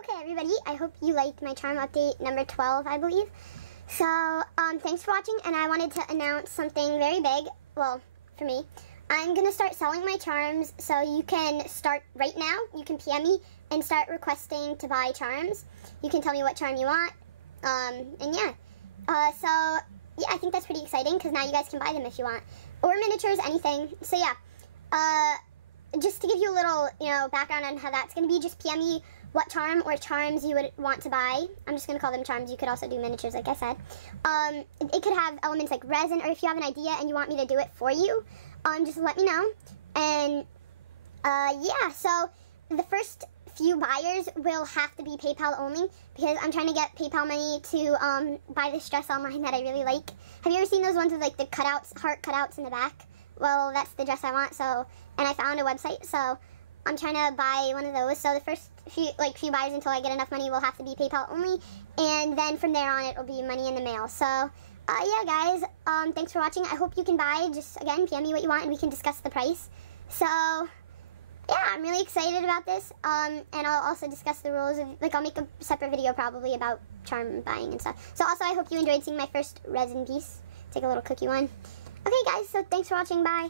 Okay, everybody, I hope you liked my charm update number 12, I believe. So, thanks for watching, and I wanted to announce something very big, well, for me. I'm going to start selling my charms, so you can start right now. You can PM me and start requesting to buy charms. You can tell me what charm you want, and yeah. Yeah, I think that's pretty exciting, because now you guys can buy them if you want. Or miniatures, anything. So, yeah. Just to give you a little, background on how that's going to be, just PM me what charm or charms you would want to buy. I'm just going to call them charms. You could also do miniatures, like I said. It could have elements like resin, or if you have an idea and you want me to do it for you, just let me know. And, yeah, so the first few buyers will have to be PayPal only, because I'm trying to get PayPal money to buy this dress online that I really like. Have you ever seen those ones with, like, the cutouts, heart cutouts in the back? Well, that's the dress I want, and I found a website, so I'm trying to buy one of those. So the first few buyers until I get enough money will have to be PayPal only, and then from there on it'll be money in the mail. So, yeah, guys, thanks for watching. I hope you can buy. Just, again, PM me what you want, and we can discuss the price. So, yeah, I'm really excited about this, and I'll also discuss the rules of, I'll make a separate video probably about charm buying and stuff. So also, I hope you enjoyed seeing my first resin piece. Take a little cookie one. Okay, guys, so thanks for watching. Bye.